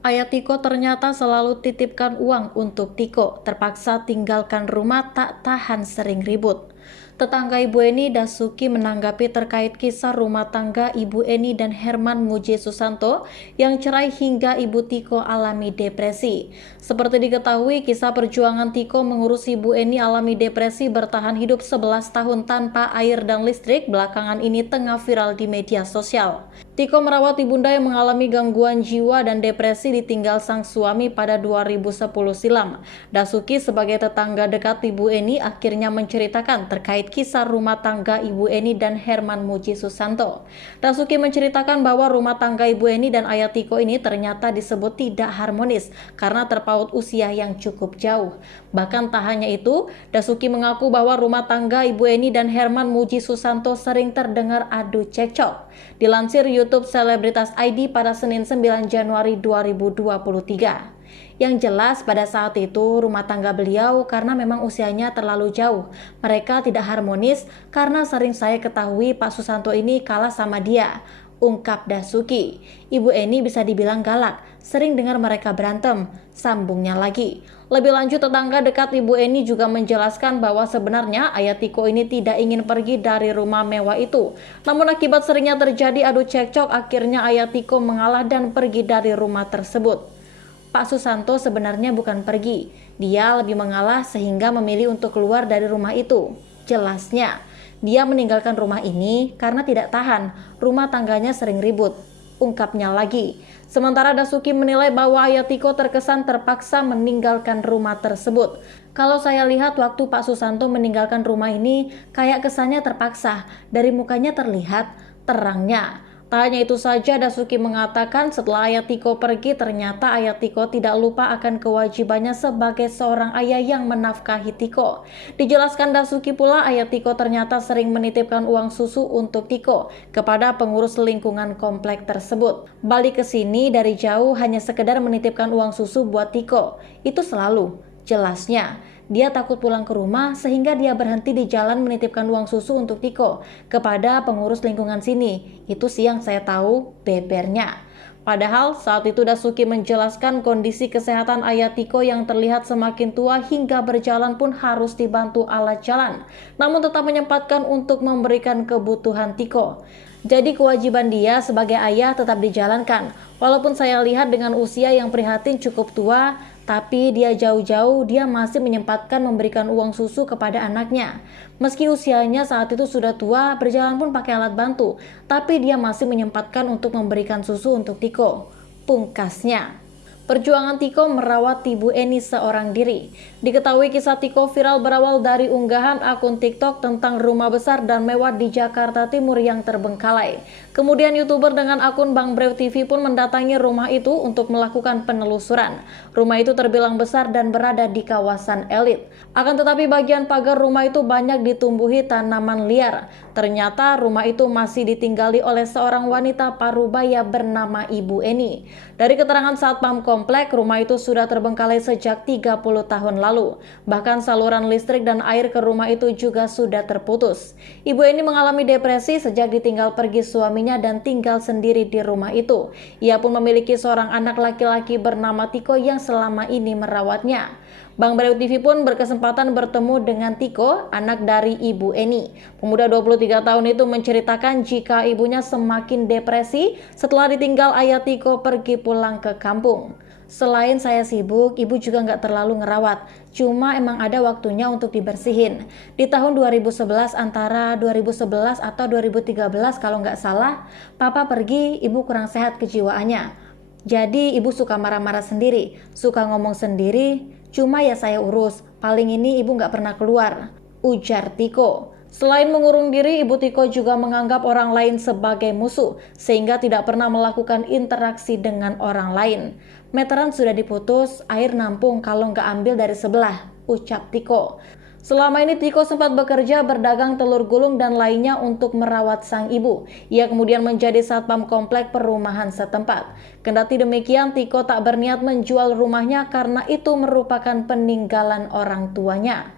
Ayah Tiko ternyata selalu titipkan uang untuk Tiko, terpaksa tinggalkan rumah tak tahan sering ribut. Tetangga Ibu Eni Dasuki menanggapi terkait kisah rumah tangga Ibu Eni dan Herman Muji Susanto yang cerai hingga Ibu Tiko alami depresi. Seperti diketahui, kisah perjuangan Tiko mengurus Ibu Eni alami depresi bertahan hidup 11 tahun tanpa air dan listrik belakangan ini tengah viral di media sosial. Tiko merawat ibunda yang mengalami gangguan jiwa dan depresi ditinggal sang suami pada 2010 silam. Dasuki sebagai tetangga dekat Ibu Eni akhirnya menceritakan terkait kisah rumah tangga Ibu Eni dan Herman Muji Susanto. Dasuki menceritakan bahwa rumah tangga Ibu Eni dan ayah Tiko ini ternyata disebut tidak harmonis karena terpaut usia yang cukup jauh. Bahkan tak hanya itu, Dasuki mengaku bahwa rumah tangga Ibu Eni dan Herman Muji Susanto sering terdengar adu cekcok. Dilansir YouTube Selebritas ID pada Senin 9 Januari 2023. Yang jelas pada saat itu rumah tangga beliau karena memang usianya terlalu jauh. Mereka tidak harmonis karena sering saya ketahui Pak Susanto ini kalah sama dia, ungkap Dasuki. Ibu Eni bisa dibilang galak, sering dengar mereka berantem, sambungnya lagi. Lebih lanjut, tetangga dekat Ibu Eni juga menjelaskan bahwa sebenarnya ayah Tiko ini tidak ingin pergi dari rumah mewah itu. Namun akibat seringnya terjadi adu cekcok, akhirnya ayah Tiko mengalah dan pergi dari rumah tersebut. Pak Susanto sebenarnya bukan pergi, dia lebih mengalah sehingga memilih untuk keluar dari rumah itu. Jelasnya, dia meninggalkan rumah ini karena tidak tahan, rumah tangganya sering ribut, ungkapnya lagi. Sementara Dasuki menilai bahwa ayah Tiko terkesan terpaksa meninggalkan rumah tersebut. Kalau saya lihat waktu Pak Susanto meninggalkan rumah ini, kayak kesannya terpaksa, dari mukanya terlihat terangnya. Tak hanya itu saja, Dasuki mengatakan setelah ayah Tiko pergi, ternyata ayah Tiko tidak lupa akan kewajibannya sebagai seorang ayah yang menafkahi Tiko. Dijelaskan Dasuki pula, ayah Tiko ternyata sering menitipkan uang susu untuk Tiko kepada pengurus lingkungan komplek tersebut. Balik ke sini dari jauh hanya sekedar menitipkan uang susu buat Tiko. Itu selalu. Jelasnya, dia takut pulang ke rumah sehingga dia berhenti di jalan menitipkan uang susu untuk Tiko kepada pengurus lingkungan sini. Itu sih yang saya tahu, bebernya. Padahal saat itu Dasuki menjelaskan kondisi kesehatan ayah Tiko yang terlihat semakin tua hingga berjalan pun harus dibantu alat jalan, namun tetap menyempatkan untuk memberikan kebutuhan Tiko. Jadi kewajiban dia sebagai ayah tetap dijalankan. Walaupun saya lihat dengan usia yang prihatin cukup tua, tapi dia jauh-jauh dia masih menyempatkan memberikan uang susu kepada anaknya. Meski usianya saat itu sudah tua, berjalan pun pakai alat bantu, tapi dia masih menyempatkan untuk memberikan susu untuk Tiko, pungkasnya. Perjuangan Tiko merawat Ibu Eni seorang diri. Diketahui kisah Tiko viral berawal dari unggahan akun TikTok tentang rumah besar dan mewah di Jakarta Timur yang terbengkalai. Kemudian YouTuber dengan akun Bang Brew TV pun mendatangi rumah itu untuk melakukan penelusuran. Rumah itu terbilang besar dan berada di kawasan elit. Akan tetapi bagian pagar rumah itu banyak ditumbuhi tanaman liar. Ternyata rumah itu masih ditinggali oleh seorang wanita parubaya bernama Ibu Eni. Dari keterangan Satpam komplek, rumah itu sudah terbengkalai sejak 30 tahun lalu. Bahkan saluran listrik dan air ke rumah itu juga sudah terputus. Ibu Eni mengalami depresi sejak ditinggal pergi suaminya dan tinggal sendiri di rumah itu. Ia pun memiliki seorang anak laki-laki bernama Tiko yang selama ini merawatnya. Bang Brew TV pun berkesempatan bertemu dengan Tiko, anak dari Ibu Eni. Pemuda 23 tahun itu menceritakan jika ibunya semakin depresi setelah ditinggal ayah Tiko pergi pulang ke kampung. Selain saya sibuk, ibu juga nggak terlalu ngerawat. Cuma emang ada waktunya untuk dibersihin. Di tahun 2011, antara 2011 atau 2013 kalau nggak salah, papa pergi, ibu kurang sehat kejiwaannya. Jadi ibu suka marah-marah sendiri, suka ngomong sendiri, cuma ya saya urus, paling ini ibu nggak pernah keluar, ujar Tiko. Selain mengurung diri, Ibu Tiko juga menganggap orang lain sebagai musuh, sehingga tidak pernah melakukan interaksi dengan orang lain. Meteran sudah diputus, air nampung kalau nggak ambil dari sebelah, ucap Tiko. Selama ini Tiko sempat bekerja berdagang telur gulung dan lainnya untuk merawat sang ibu. Ia kemudian menjadi satpam komplek perumahan setempat. Kendati demikian, Tiko tak berniat menjual rumahnya karena itu merupakan peninggalan orang tuanya.